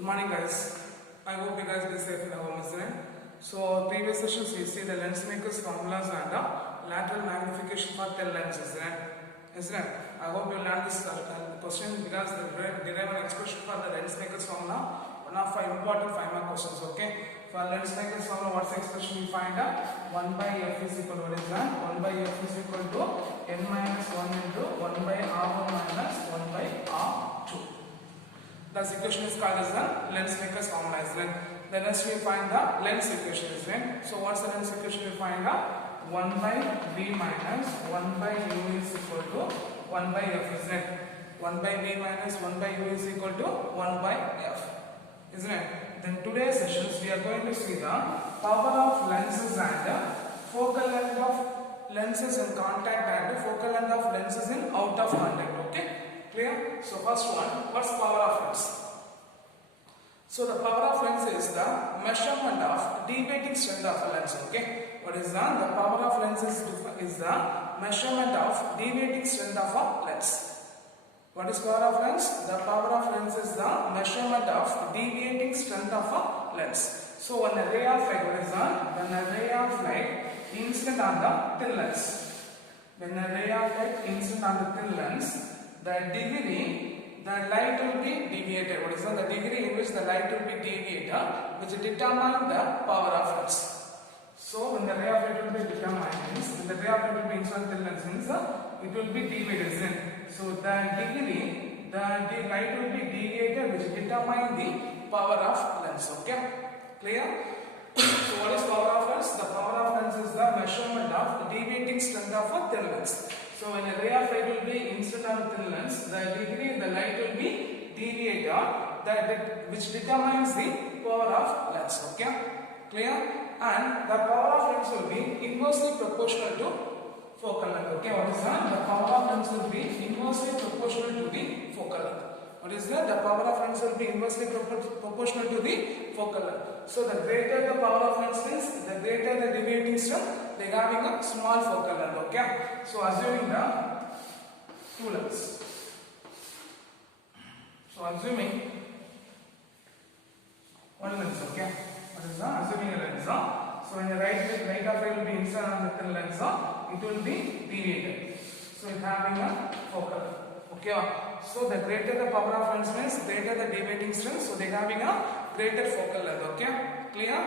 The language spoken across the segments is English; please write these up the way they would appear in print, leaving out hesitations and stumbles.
Good morning, guys. I hope you guys be safe in our listening. So, previous sessions we see the lens makers formulas and lateral magnification for thin lenses, isn't it? I hope you learned this question because the derive an expression for the lens makers formula. One of our important 5-mark questions. Okay. For lens makers formula, what's the expression we find out? 1 by f is equal to what is that? 1 by f is equal to n minus 1 into 1 by r1 minus 1 by r2. This equation is called as the lens makers formula, isn't it? Then next we find the lens equation, isn't it? So what's the lens equation we find out? 1 by v minus 1 by u is equal to 1 by f, isn't it? 1 by v minus 1 by u is equal to 1 by f, isn't it? Then today's sessions we are going to see the power of lenses and focal length of lenses in contact and focal length of lenses in out of contact. Okay, clear? So first one, what's power of lens? So the power of lens is the measurement of deviating strength of a lens. Okay, what is that? The power of lens is the measurement of deviating strength of a lens. What is power of lens? The power of lens is the measurement of deviating strength of a lens. So when a ray of light, what is that? When a ray of light incident on the thin lens. When a ray of light incident on the thin lens, the degree the light will be deviated. What is that? The degree in which the light will be deviated, which determine the power of lens. So when the ray of light will be determined, when the ray of light will be incident on thin lens, it will be deviated, isn't it? So the degree, the light will be deviated, which determine the power of lens. Okay, clear? So what is power of lens? The power of lens is the measurement of deviating strength of a thin lens. So when a ray of light will be incident on a thin lens, the degree the light will be deviated, which determines the power of lens. Okay, clear? And the power of lens will be inversely proportional to focal length. Okay, what is that? The power of lens will be inversely proportional to the focal length. What is that? The power of lens will be inversely proportional to the focal length. So the greater the power of lens is, the greater the deviating strength, they are having a small focal length. Okay, so assuming the two lens. So assuming one lens. Okay, what is that? Assuming a lens. So when the right of light will be incident on the thin lens, it will be deviated. So it having a focal. Okay. So the greater the power of lens means greater the deviating strength. So they having a greater focal length. Okay. Clear?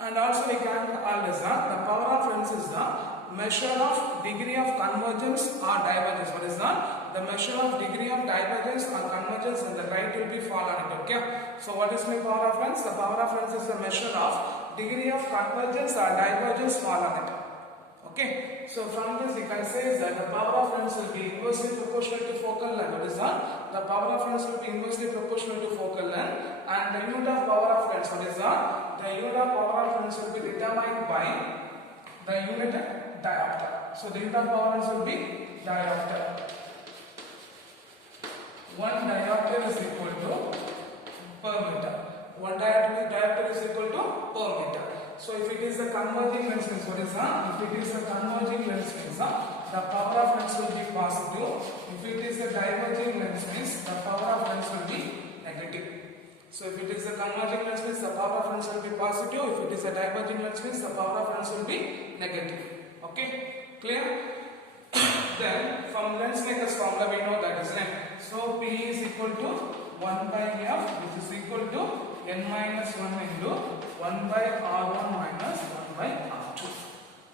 And also we can call this the power of lens is the measure of degree of convergence or divergence. What is that? The measure of degree of divergence or convergence and the light will be fall on it. Okay. So what is my power of lens? The power of lens is the measure of degree of convergence or divergence fall on it. Okay, so from this we can say that the power of lens will be inversely proportional to focal length. What is that? The power of lens will be inversely proportional to focal length, and the unit of power of lens, what is that? The unit of power of lens will be determined by the unit diopter. So the unit of power lens will be diopter. 1 diopter is equal to per meter. 1 diopter is equal to per meter. So if it is a converging lens means what is that? If it is a converging lens means the power of lens will be positive. If it is a diverging lens means the power of lens will be negative. So if it is a converging lens means the power of lens will be positive. If it is a diverging lens means the power of lens will be negative. Okay, clear? Then from lens makers formula we know that, isn't it? So P is equal to 1 by f, which is equal to n minus 1 into 1 by r1 minus 1 by r2.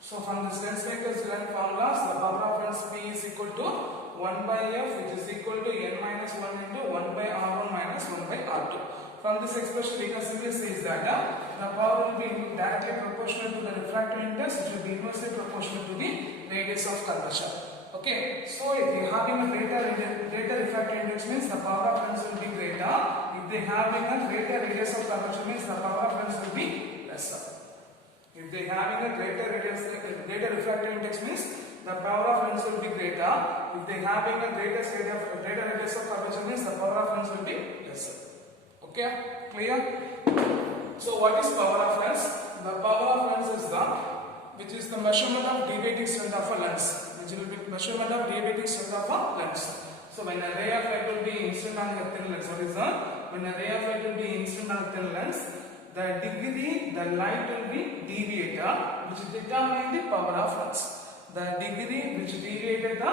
So from this lens makers length formulas, the power of lens P is equal to 1 by f, which is equal to n minus 1 into 1 by r1 minus 1 by r2. From this expression we can simply say that the power will be directly proportional to the refractive index, which will be inversely proportional to the radius of curvature. Okay, so if they having a greater refractive index means the power of lens will be greater. If they having a greater radius of curvature means the power of lens will be lesser. If they having a greater refractive index means the power of lens will be greater. If they having a greater radius of curvature means the power of lens will be lesser. Okay, clear? So what is power of lens? The power of lens is which is the measurement of deviating strength of a lens. Which will be measurement of deviating strength of a lens. So when a ray of light will be incident on the thin lens, what is when a ray of light will be incident on a thin lens, the degree the light will be deviated, which determine the power of lens. The degree which deviated the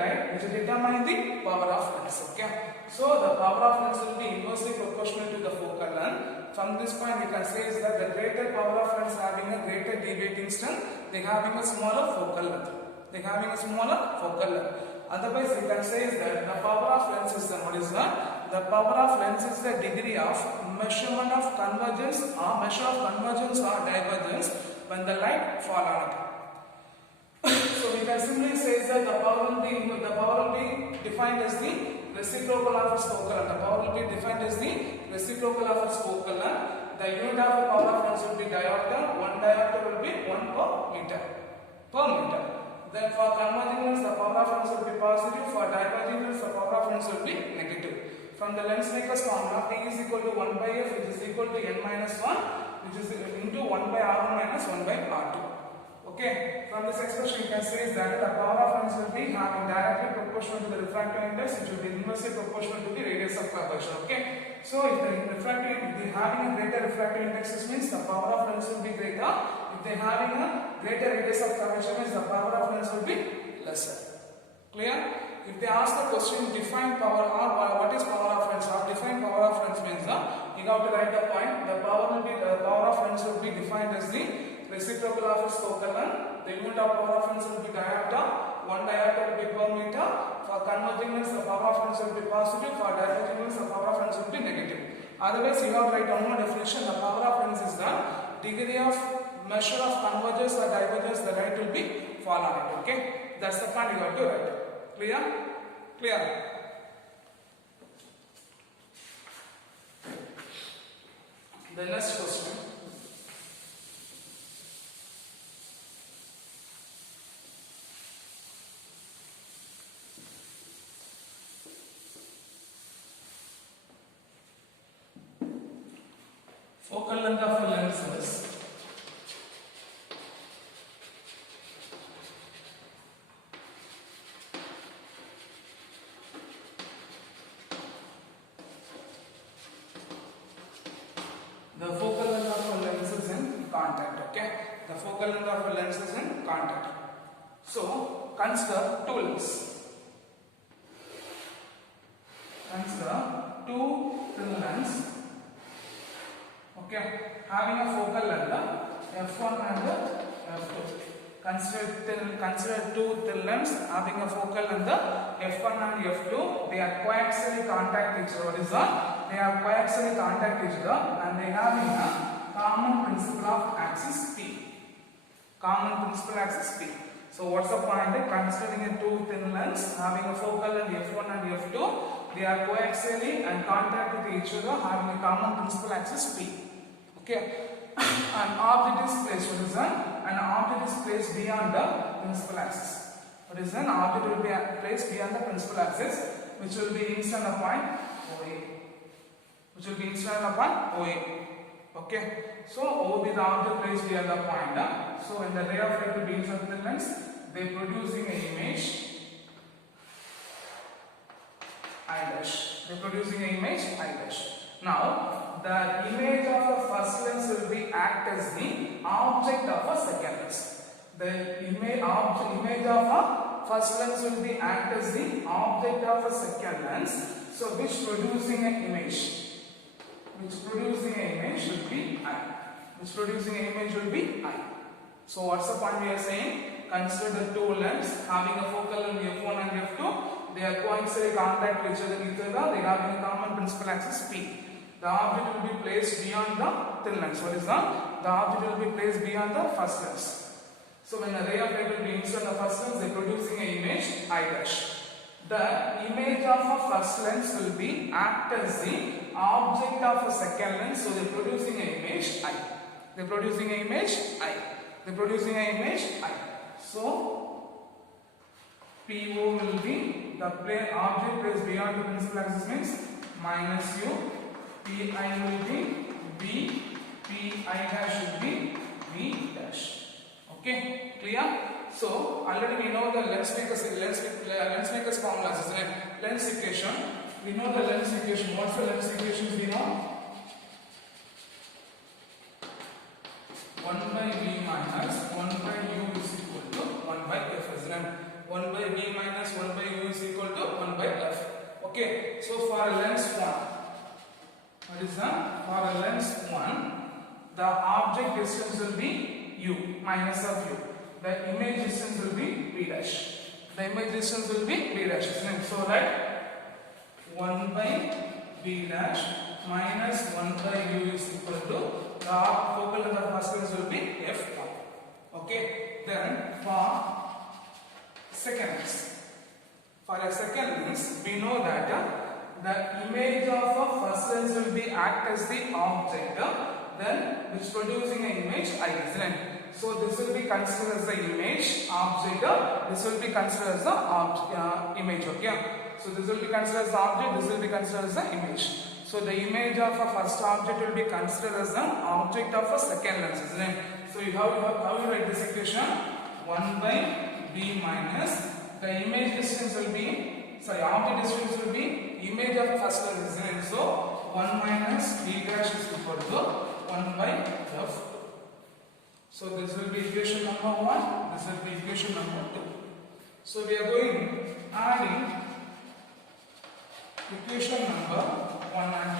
light, which determine the power of lens. Okay. So the power of lens will be inversely proportional to the focal length. From this point, we can say is that the greater power of lens having a greater deviating strength, they having a smaller focal length. They having a smaller focal length. Otherwise, we can say is that the power of lens is the what is that? The power of lens is the degree of measurement of convergence or measure of convergence or divergence when the light fall on it. So we can simply say that the power will be defined as the reciprocal of its focal length. The power will be defined as the reciprocal of its focal length. The unit of the power of lens will be diopter. One diopter will be 1 per meter. Then for converging lens, the power of lens will be positive. For diverging lens, the power of lens will be negative. From the lens maker's formula, P is equal to 1 by F, which is equal to n minus 1, which is into 1 by R1 minus 1 by R2. Okay, from this expression you can say that the power of lens will be having directly proportional to the refractive index, which will be inversely proportional to the radius of curvature. Okay, so if the having a greater refractive index, this means the power of lens will be greater. If they having a greater radius of curvature, means the power of lens will be lesser. Clear? If they ask the question, define power or what is power of lens or define power of lens means you have to write the point. The power of lens will be defined as the reciprocal of its focal length. The unit of power of lens will be diopter. 1 diopter will be per meter. For converging lens, the power of lens will be positive. For diverging lens, the power of lens will be negative. Otherwise, you have to write one more definition. The power of lens is the degree of measure of convergence or divergence the light will be fall on it. Okay, that's the point you have to write. Clear? Clear? The next question. Focal length of a lens is the focal length of a lens is in contact. Okay, the focal length of a lens is in contact. So consider two lenses. Consider two thin lenses. Okay, having a focal length f1 and f2. Consider two thin lens having a focal length f1 and f2. They are coaxially contact each other. What is that? They are coaxially contact each other and they having a common principal of axis P. Common principal axis P. So what's the point? Considering a two thin lens having a focal length f1 and f2, they are coaxially and contact with each other having a common principal axis P. Okay. An object is placed. What is that? An object is placed beyond the principal axis. What is that? An object will be placed beyond the principal axis, which will be instant upon OA. Which will be instant upon OA. Okay. So O will be the object placed beyond the point. So when the ray of light will be inside the lens, they producing an image I dash. They producing an image I dash. Now, the image of the first lens will be act as the object of a second lens. The image of a first lens will be act as the object of a second lens. So, which producing an image? Which producing an image will be I. Which producing an image will be I. So, what's the point we are saying? Consider the two lenses having a focal length f1 and f2. They are coaxially contact each other. They have a common principal axis P. The object will be placed beyond the thin lens. What is that? The object will be placed beyond the first lens. So when a ray of light will be inside the first lens, they are producing an image I dash. The image of a first lens will be act as the object of a second lens. So they are producing an image I. They are producing an image I. They are producing an image I. So PO will be the object placed beyond the principal axis means minus U. Pi will be B, Pi dash will be V dash. Okay, clear? So already we know the lens maker's formulas, isn't it? Lens equation. we know the lens equation. What's the lens equation we know? 1 by v minus 1 by u is equal to 1 by f, isn't it? 1 by v minus 1 by u is equal to 1 by f. Okay, so for a lens 1, what is that? For a lens 1, the object distance will be u minus of u. The image distance will be v dash. The image distance will be v dash, isn't it? So write 1 by v dash minus 1 by u is equal to the focal length of first lens will be f1. Okay, then for second lens, for a second lens, we know that the image of a first lens will be act as the object, then which producing an image I, isn't it? So this will be considered as the image object. This will be considered as the image. Okay. So this will be considered as the object. This will be considered as the image. So the image of a first object will be considered as the object of a second lens, isn't it? So how you write this equation? 1 by v minus the image distance will be object distance will be image of a first lens, isn't it? So 1 minus v dash is equal to 1 by f. So this will be equation number 1, this will be equation number 2. So we are going adding equation number 1 and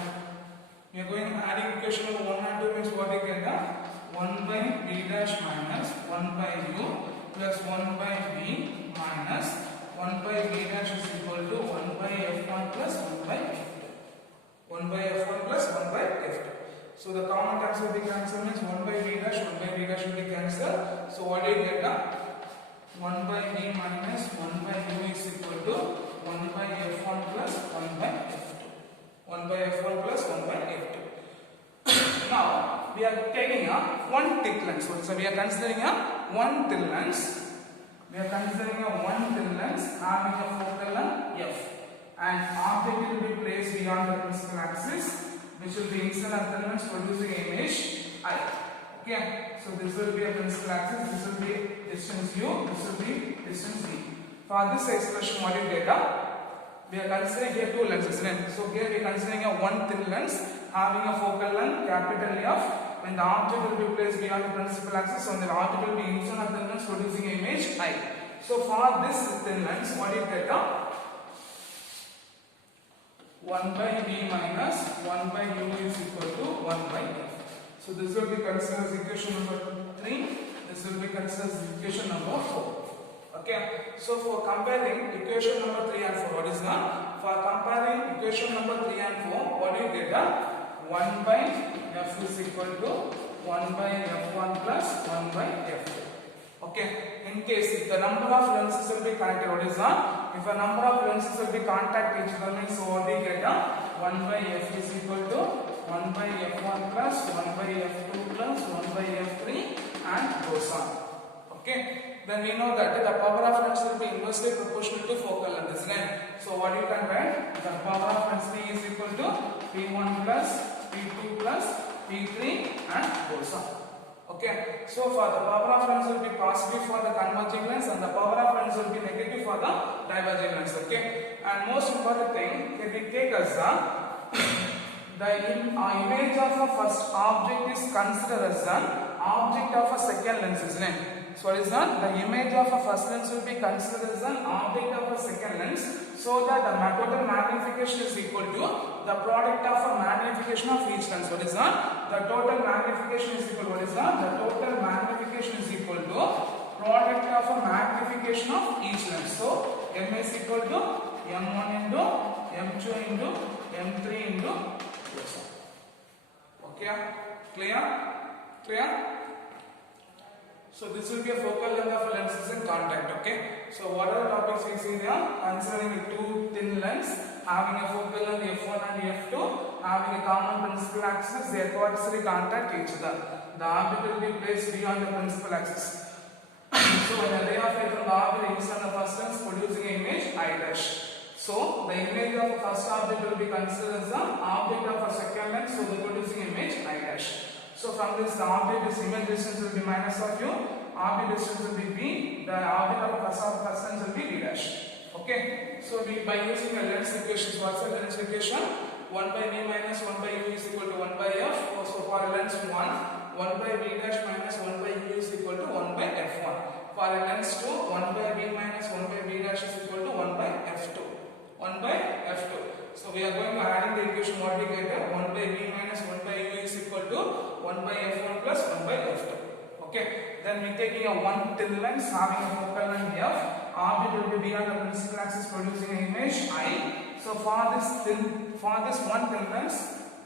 2. We are going adding equation number 1 and 2 means what you get? 1 by v dash minus 1 by u plus 1 by v minus 1 by v dash is equal to 1 by f1 plus 1 by f2. 1 by f1 plus 1 by f2. So the common terms will be cancelled means 1 by v dash, 1 by v dash will be cancelled. So what do you get? 1 by v minus 1 by u is equal to 1 by f1 plus 1 by f2. 1 by f1 plus 1 by f2. Now we are taking a one thick lens. So we are considering a one thin lens. We are considering a one thin lens having a focal length f, and object will be placed beyond the principal axis, which will be inside of the lens producing image I. Okay, so this will be a principal axis, this will be distance u, this will be distance v. For this expression, what you get? We are considering here two lenses. So here we are considering a one thin lens having a focal length capital F. When the object will be placed beyond the principal axis, so the object will be inside of the lens producing image I. So for this thin lens, what you get? 1 by v minus 1 by u is equal to 1 by f. So this will be considered as equation number 3. This will be considered as equation number 4. Okay. So for comparing equation number 3 and 4, what is that? For comparing equation number 3 and 4, what do you get? 1 by f is equal to 1 by f1 plus 1 by f2. Okay. In case if the number of lenses will be connected, what is that? If a number of lenses will be contact each other, means so what do you get? 1 by f is equal to 1 by f1 plus 1 by f2 plus 1 by f3 and goes on. Okay. Then we know that the power of lens will be inversely proportional to focal length, isn't it? So what you can write? The power of lens P is equal to P1 plus P2 plus P3 and goes on. Okay. So for the power of lens will be positive for the converging lens and the power of lens will be negative for the diverging lens. Okay. And most important thing, if we take as the image of a first object is considered as an object of a second lens, isn't it? So what is that? The image of a first lens will be considered as an object of a second lens, so that the total magnification is equal to the product of a magnification of each lens. What is that? The total magnification is equal to what is that? The total magnification is equal to product of a magnification of each lens. So m is equal to m1 into m2 into m3 into this. Okay, clear? Clear? So this will be a focal length of lenses in contact. Okay. So what are the topics we see here? Considering two thin lens having a focal length f1 and f2, having a common principal axis, they coaxially contact each other. The object will be placed beyond the principal axis. So when the ray of light from the object inside the first lens producing an image I dash. So the image of the first object will be considered as the object of a second lens, so the producing image I dash. So from this, the object is image distance will be minus of u, object distance will be v, the object of first lens will be v dash. Okay. So we by using a Lenz's equation, what's the Lenz's equation? 1 by v minus 1 by u is equal to 1 by f. So for lens 1, 1 by v dash minus 1 by u is equal to 1 by f1. For lens 2, 1 by v minus 1 by v dash is equal to 1 by f2. 1 by f2. So we are going to add in the equation what we get here. 1 by v minus 1 by u is equal to 1 by f1 plus 1 by f2. Okay. Then we taking a one thin lens having a focal length f. Object will be beyond the principal axis producing an image I. So for this one thin lens,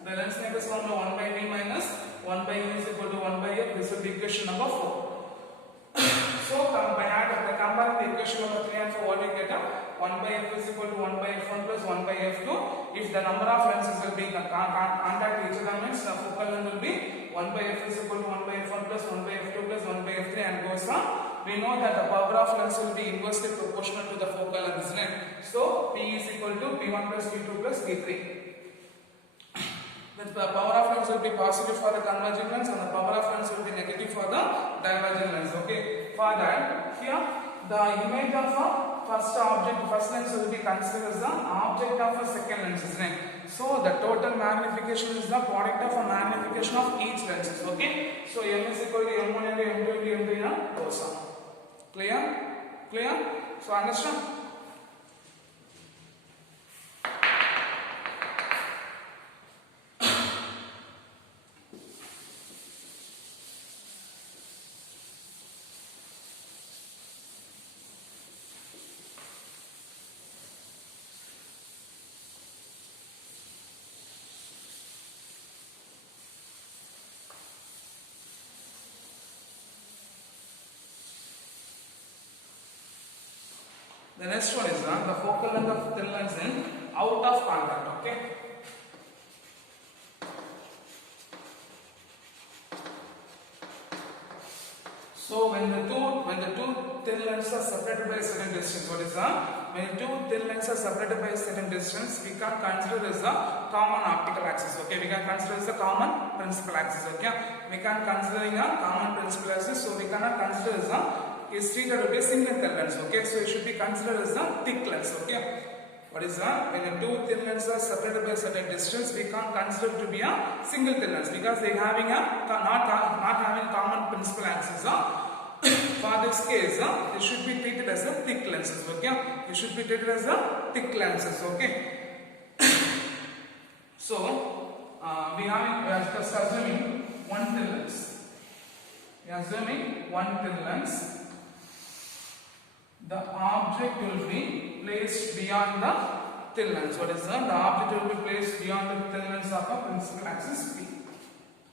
the lens makers formula 1 by v minus 1 by u is equal to 1 by f. This will be equation number 4. So by comparing the equation number 3 and 4, what we get? 1 by f is equal to 1 by f1 plus 1 by f2. If the number of lenses will be contact each other means the focal length will be 1 by f is equal to 1 by f1 plus 1 by f2 plus 1 by f3 and goes on. We know that the power of lens will be inversely proportional to the focal length, isn't it? So P is equal to P1 plus P2 plus P3. The power of lens will be positive for the converging lens and the power of lens will be negative for the diverging lens. Okay. For that, here the image of a first lens will be considered as the object of a second lens, isn't it? So the total magnification is the product of a magnification of each lenses. Okay. So M is equal to M1 into M2 into M3 goes on. Clear? Clear? So understand? The next one is the focal length of thin lens in out of contact. Okay. So when the two thin lenses are separated by a certain distance, what is that? When two thin lenses are separated by a certain distance, we can consider as the common optical axis. Okay, we can consider as the common principal axis. Okay, we can considering a common principal axis, so we cannot consider as a is treated to be a single thin lens. Okay, so it should be considered as a thick lens. Okay, what is that? When the two thin lenses are separated by a certain distance, we can't consider to be a single thin lens because they having a not having common principal axis. For this case, they should be treated as a thick lenses. Okay, they should be treated as a thick lenses. Okay, so we are just assuming one thin lens. We are assuming one thin lens. The object will be placed beyond the thin lens. What is that? The object will be placed beyond the thin lens of a principal axis P.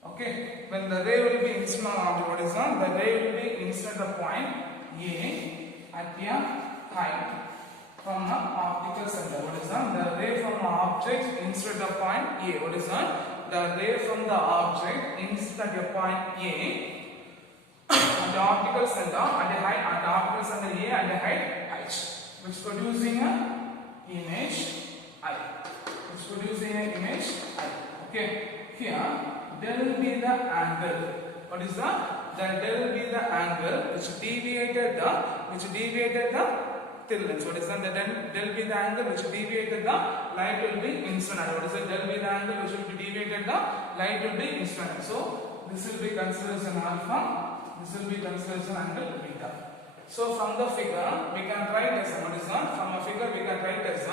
Okay. When the ray will be incident on object, what is that? The ray will be incident at point A at a height from an optical center. What is that? The ray from the object incident at point A. What is that? The ray from the object incident at point A. The optical center at the height at the optical center A at the height H, which producing an image I. Which producing an image I. Okay. Here there will be the angle. What is that? Then there will be the angle which deviated the thin lens. What is that? Then there will be the angle which deviated the light will be incident. What is that? There will be the angle which will be deviated the light will be incident. So this will be considered as an alpha. This will be considered as an angle beta. So from the figure we can write as what is that? From a figure we can write as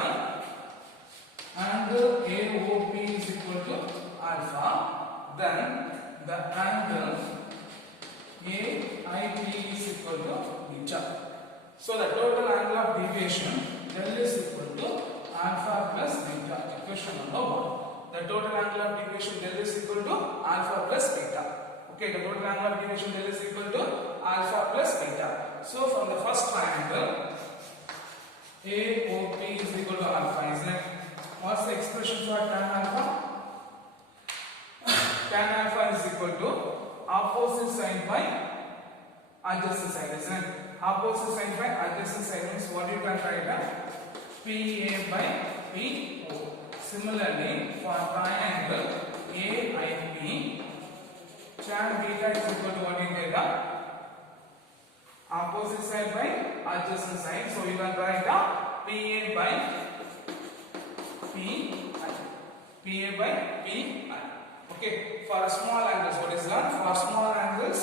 angle AOP is equal to alpha. Then the angle AIP is equal to beta. So the total angle of deviation del is equal to alpha plus beta. Equation number 1. The total angle of deviation del is equal to alpha plus beta. Okay, the total angle of deviation del is equal to alpha plus beta. So from the first triangle, AOP is equal to alpha, isn't it? What's the expression for tan alpha? Tan alpha is equal to opposite side by adjacent side, isn't it? Opposite side by adjacent side means what you can write as PA by PO. Similarly, for triangle AIP, tan beta is equal to what you get? Opposite side by adjacent side. So you can write PA by PI. PA by PI. Okay. For small angles, what is that? For small angles,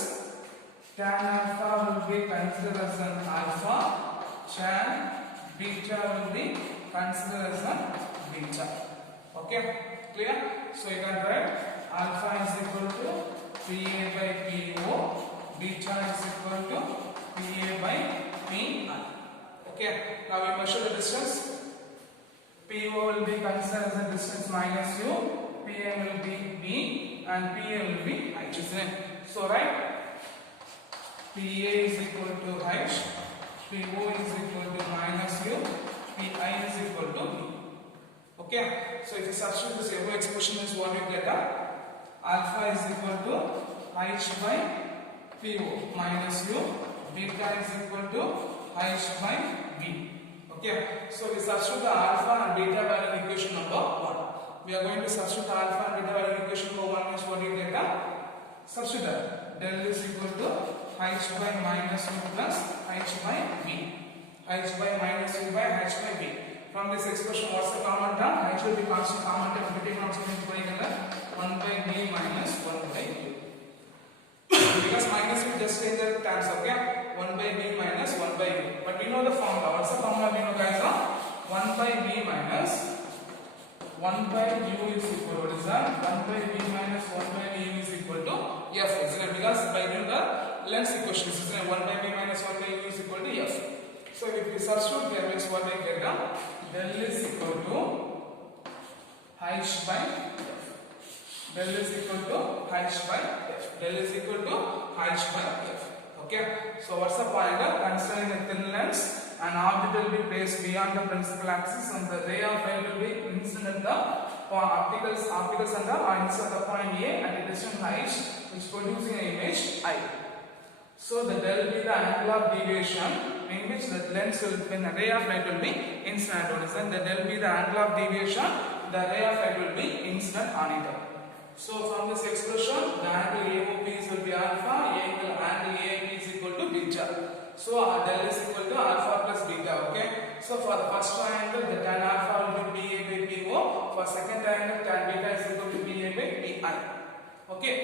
tan alpha will be considered as an alpha, tan beta will be considered as an beta. Okay, clear? So you can write alpha is equal to PA by PO, beta is equal to PA by PI. Okay, now we measure the distance. PO will be considered as a distance minus U, PA will be B, and PA will be H, isn't it? So right, PA is equal to H, PO is equal to minus U, PI is equal to B. Okay, so if you substitute this above expression is what you get, alpha is equal to H by PO minus U, beta is equal to H by B. Okay, so we substitute the alpha and beta value in equation number 1. We are going to substitute alpha and beta value in equation number 1 means what you get, substitute that. Del is equal to H by minus U plus H by B. H by minus U by H by B. From this expression, what's the common term? H will be constant common term. Beta constant is 1 by B minus 1 by U. Because minus we just change the terms, okay? 1 by B minus 1 by U. But we know the formula. What's the formula we know, guys? 1 by B minus 1 by U is equal to, what is that? 1 by B minus 1 by U is equal to F, isn't it? Because by doing the length equation, isn't it? 1 by B minus 1 by U is equal to F. So if we substitute here, means what I get, del is equal to H by F. Del is equal to H by F. Del is equal to H by F. Okay. So what's the point? Considering a thin lens, an object will be placed beyond the principal axis, and the ray of light will be incident the optical center or inside the point A at a distance H, which producing an image I. So the del will be the angle of deviation in which the lens will, when the ray of light will be incident on it. Then the del will be the angle of deviation, the ray of light will be incident on it. So from this expression, the angle AOP will be alpha, angle AAP is equal to beta. So del is equal to alpha plus beta. Okay. So for the first triangle, the tan alpha will be PA by PO. For second triangle, tan beta is equal to PA by PI. Okay.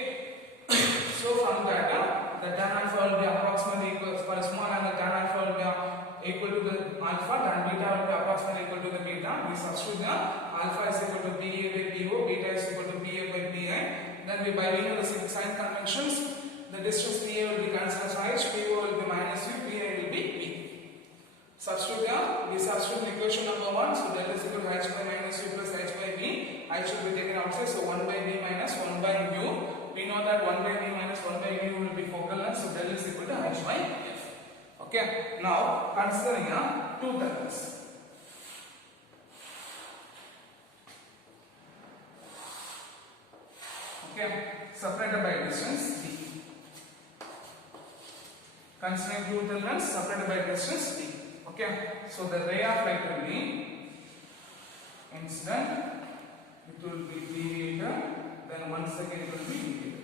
So from that, the tan alpha will be approximately equal, for a small angle, tan alpha will be equal to the alpha, tan beta will be approximately equal to the beta. We substitute the alpha is equal to PA by PO, beta is equal to PA by PI. Then we, by we know the sign conventions, the distance PA will be considered as H, PO will be minus U, PI will be B. Substitute here, we substitute in equation number 1, so del is equal to H by minus U plus H by B. H will be taken outside, so 1 by B minus 1 by U. We know that 1 by B minus 1 by U will be focal length, so del is equal to H by F. Okay, now considering two terms. Okay, separated by distance D. Considering two terms separated by distance D. Okay, so the ray of light will be incident, it will be deviator, then once again it will be deviator.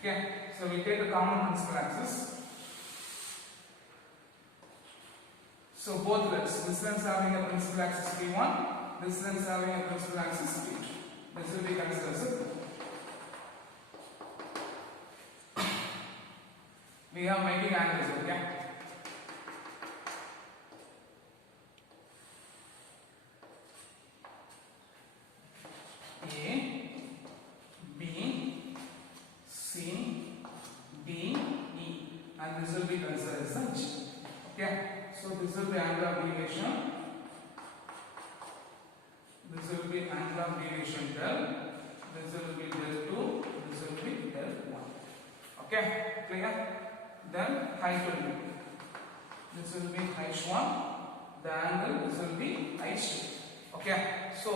Okay, so we take the common principal axis. So both lens, this lens having a principal axis P1, this lens having a principal axis P2. This will be considered as a proof. We have making angles, okay? A, B, C, D, E, and this will be considered as such. Okay, so this will be angle of deviation. This will be angle of deviation del. This will be del 2. This will be del 1. Okay, clear? Then height will be. This will be H1. The angle, this will be H2. Okay, so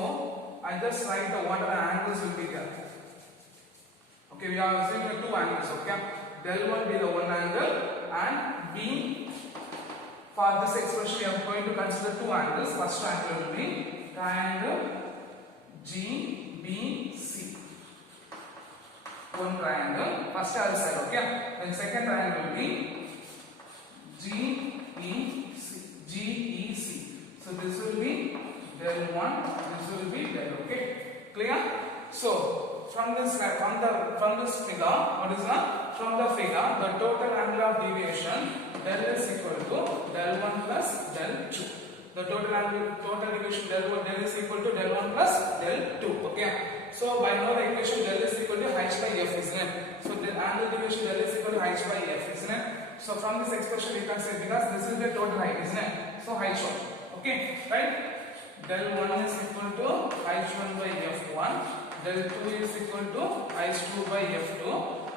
I just write the what are the angles will be there. Okay, we are assuming two angles. Okay, del 1 will be the one angle, and B. For this expression, we are going to consider two angles. First angle will be triangle GBC. One triangle. First other side. Okay. Then second triangle will be GEC. So this will be del 1, this will be del. Okay, clear? So from this figure, what is that? From the figure, the total angle of deviation del is equal to del 1 plus del 2. The total deviation del is equal to del 1 plus del 2. Okay. So by now the equation del is equal to h by f, isn't it? So the angle deviation del is equal to h by f, isn't it? So from this expression we can say, because this is the total height, isn't it? So h1. Okay, right? Del 1 is equal to h1 by f1. Del 2 is equal to h2 by f2.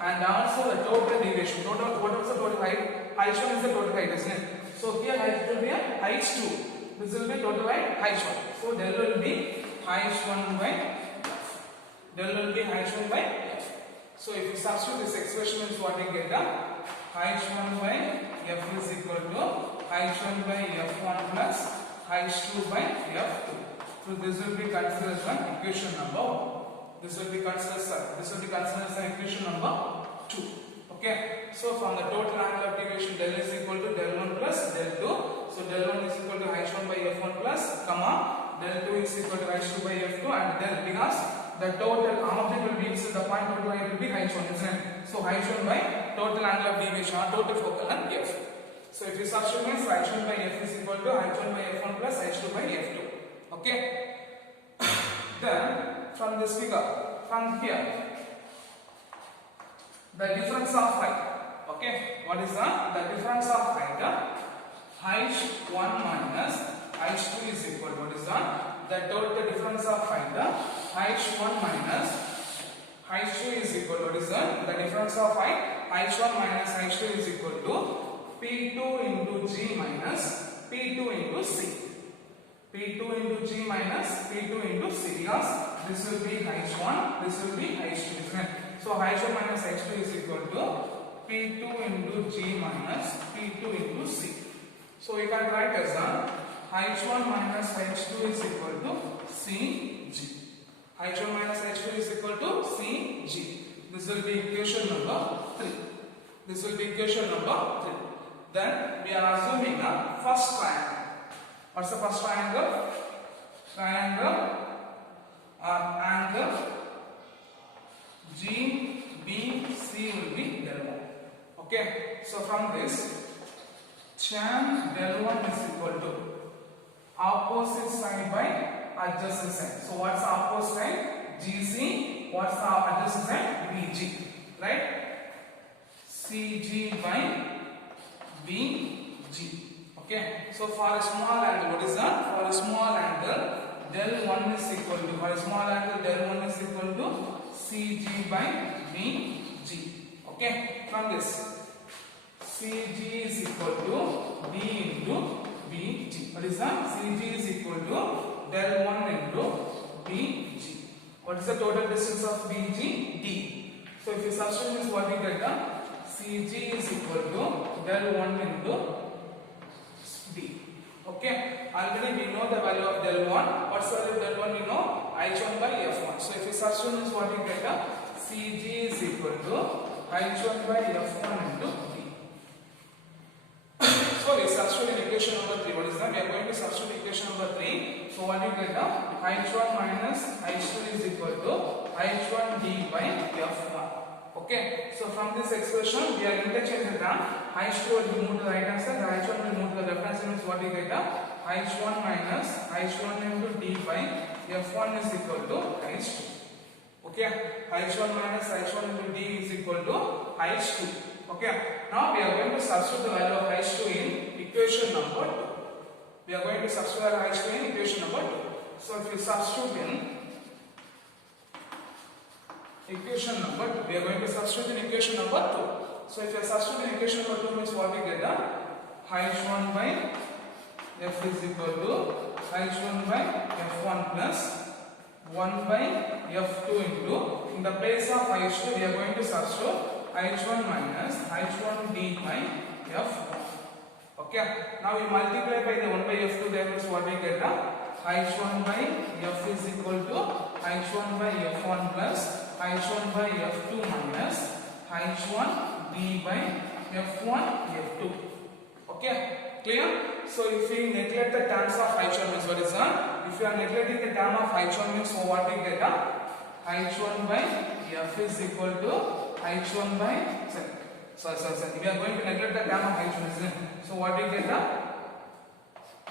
And also the total deviation. What is the total height? h1 is the total height, isn't it? So here h will be a h2. This will be total height h1. So del will be h1 by f. So if you substitute this expression, is what we get h1 by f is equal to h1 by f1 plus h2 by f2. So this will be considered as equation number 1. This will be considered as equation number 2. Okay. So from the total angle of deviation, del is equal to del 1 plus del 2. So del 1 is equal to h1 by f1 plus, comma, del 2 is equal to h2 by f2, and del, because the total object will be inside the point total height will be h1, isn't it? So h1 by total angle of deviation or total focal length f. So if you substitute means h1 by f is equal to h1 by f1 plus h2 by f2. Okay. Then from this figure, from here, the difference of height. Okay, what is that? The difference of height, h1 minus h2 is equal to, what is that? The total difference of height, h1 minus h2 is equal to, what is that? The difference of height, h1 minus h2 is equal to p2 into g minus p2 into c. p2 into g minus p2 into c, because this will be h1, this will be h2, isn't it? So h1 minus h2 is equal to p2 into g minus p2 into c. So we can write as h1 minus h2 is equal to cg. h1 minus h2 is equal to cg. This will be equation number 3. This will be equation number 3. Then we are assuming a first triangle. What's the first triangle? Triangle or angle GBC will be del 1. Okay. So from this, tan del 1 is equal to opposite side by adjacent side. So what's the opposite side? GC. What's the adjacent side? BG. Right? CG by BG. Okay. So for a small angle, what is that? For a small angle, del 1 is equal to, for a small angle, del 1 is equal to CG by BG. Okay. From this, CG is equal to D into BG. What is that? CG is equal to del 1 into BG. What is the total distance of BG? D. So if you substitute this, what we get? CG is equal to del 1 into D. Okay. Already we know the value of del 1. What's the value of del 1? We know h1 by f1. So if you substitute this, what we get? CG is equal to h1 by f1 into D. So we substitute in equation number 3. What is that? We are going to substitute equation number 3. So what you get? h1 minus h2 is equal to h1d by f1. Okay. So from this expression, we are interchanging the h2 will be moved to the right hand side, the h1 will move to the left hand side. So what you get? h1 minus h1 into d by f1 is equal to h2. Okay. h1 minus h1 into d is equal to h2. Okay. Now we are going to substitute the value of h2 in equation number 2. We are going to substitute the value of h2 in equation number 2. So if you substitute in equation number 2, we are going to substitute in equation number 2. So if you substitute in equation number 2 means what we get? h1 by f is equal to h1 by f1 plus 1 by f2 into, in the place of h2 we are going to substitute h1 minus h1d by f1. Okay. Now we multiply by the 1 by f2, there means what we get? h1 by f is equal to h1 by f1 plus h1 by f2 minus h1 d by f1 f2. Okay. Clear? So if we neglect the terms of H1 means what is that? If you are neglecting the term of H1 means, so what we get? H1 by F is equal to H1 by sorry. We are going to neglect the term of H1, isn't it? So what we get?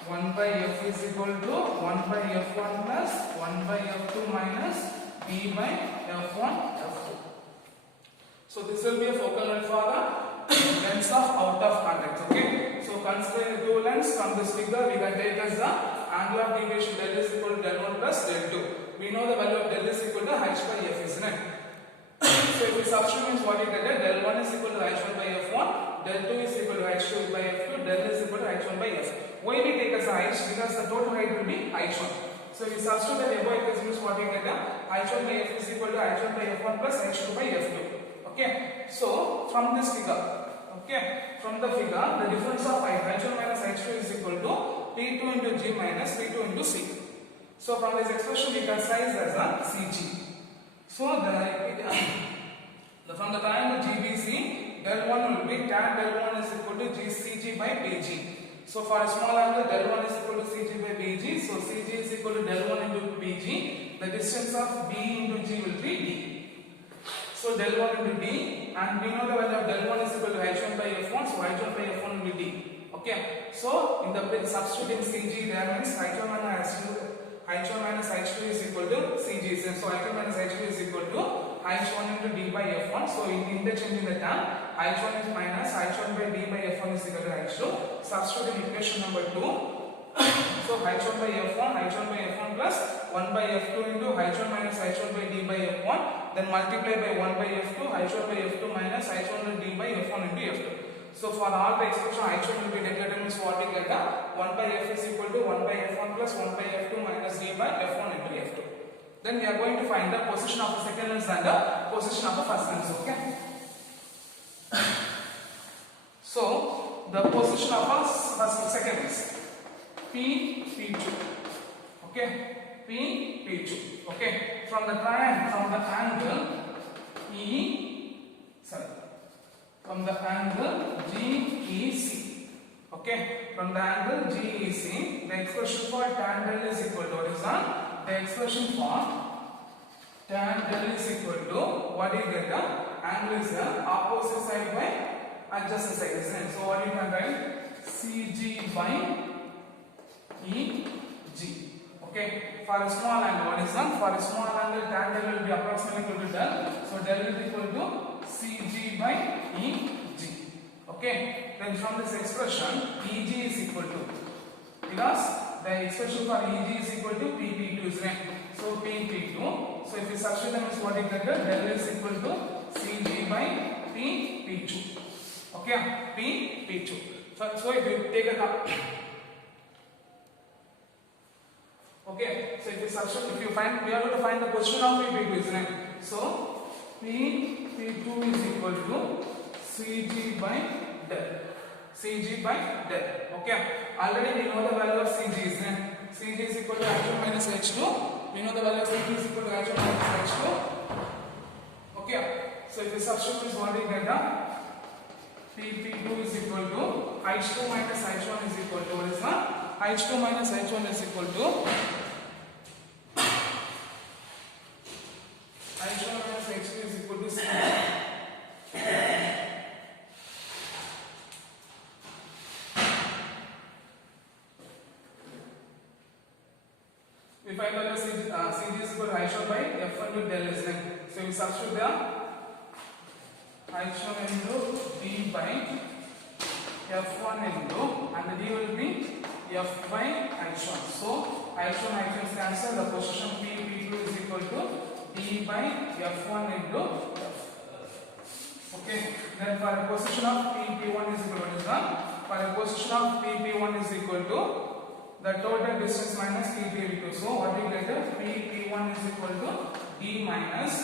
1 by F is equal to 1 by F1 plus 1 by F2 minus D by F1 F2. So this will be a focal length for the lengths of out of contact. Okay. So considering the two lengths from this figure, we can take as the angle of deviation del is equal to del 1 plus del 2. We know the value of del is equal to h by f, isn't it? So if we substitute means what we get? Del 1 is equal to h1 by f1, del 2 is equal to h2 by f2, del is equal to h1 by f. Why we take as h? Because the total height will be h1. So if we substitute the above equation means what we get? h1 by f is equal to h1 by f1 plus h2 by f2. Okay. So from this figure, okay, from the figure, the difference of height h1 minus h2 is equal to p2 into g minus p2 into c. So from this expression we can size as a CG. So from the triangle GBC, del 1 will be tan del 1 is equal to CG by BG. So for a small angle, del 1 is equal to CG by BG. So CG is equal to del 1 into BG. The distance of B into G will be D. So del 1 into D, and we know the value of del 1 is equal to h1 by f1. So h1 by f1 will be D. Okay. So in the substituting CG, there means h1 minus h2 is equal to CG. So h1 minus h2 is equal to h1 into d by f1. So in interchanging the term, h1 is minus h1 by d by f1 is equal to h2. Substitute in equation number 2. So h1 by f1 plus 1 by f2 into h1 minus h1 by d by f1. Then multiply by 1 by f2, h1 by f2 minus h1 by d by f1 into f2. So for all the expression, h1 will be declared means what we get? 1 by f is equal to 1 by f1 plus 1 by f2 minus d by f1 into f2. Then we are going to find the position of the second lens and the position of the first lens. Okay. So the position of the second lens, P2. Okay, P2. Okay, from the angle from the angle GEC. Okay, from the angle GEC, the expression for tan del is equal to what is that? The expression for tan del is equal to what you get? Angle is the opposite side by adjacent side, isn't it? So what you can write? CG by EG. Okay, for a small angle, what is that? For a small angle, tan del will be approximately equal to del. So del will be equal to CG by EG. Okay, then from this expression, EG is equal to, because the expression for EG is equal to PP2, isn't it? So PP2. So if you substitute them, is what you get? Del is equal to CG by PP2. Okay, PP2. So if you take a cup. Okay, so if you substitute, we are going to find the position of P2, isn't it? So P2 is equal to CG by del. CG by del. Okay, already we know the value of CG, isn't it? CG is equal to h1 minus h2. We know the value of CG is equal to h1 minus h2. Okay, so if you substitute, is what we get? P2 is equal to h2 minus h1 is equal to what is that? h2 minus h1 is equal to h1 minus h2 is equal to c. We find that CG is equal to h1 by f1 to del, isn't it? So we substitute there h1 into d by f1 into, and the d will be f by h1. So h1 is cancelled. The position P2 is equal to d by f1 into f. Okay. Then for a position of P1 is equal to what is that? For a position of P1 is equal to the total distance minus P2. So what we get? P1 is equal to d minus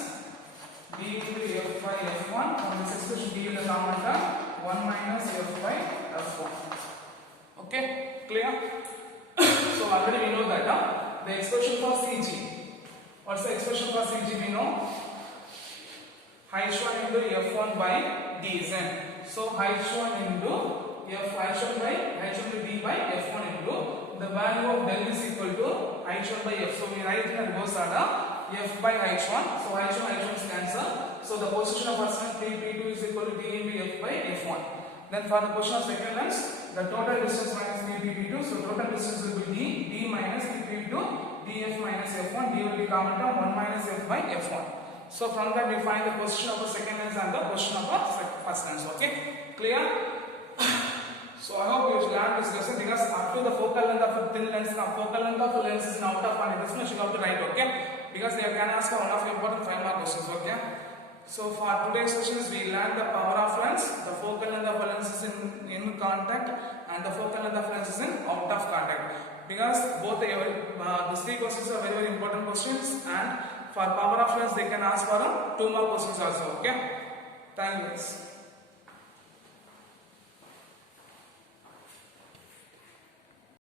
d into f by f1. From this expression, d in the common term, 1 minus f by f1. Okay, clear? So already we know that the expression for CG. What's the expression for CG? We know h1 into f1 by d, isn't it? So h1 into f h1 by d by f1 into the value of del is equal to h1 by f. So we write in a reverse order f by h1. So h1 is cancel. So the position of first lens P2 is equal to d into f by f1. Then for the position of second lens, the total distance minus P2. So total distance will be d minus P2 df minus f1. d will be common term 1 minus f by f1. So from that we find the position of the second lens and the position of the first lens. Okay, clear? So I hope you learned this lesson because up to the focal length of a thin lens, the focal length of the lens is out of one. This much you have to write. Okay, because they can ask for one of the important 5 mark questions. Okay. So for today's sessions we learned the power of lens, the focal length of a lens is in contact and the focal length of lens is in out of contact. Because both these 3 questions are very important questions, and for power of lens they can ask for 2 more questions also. Okay. Thank you guys.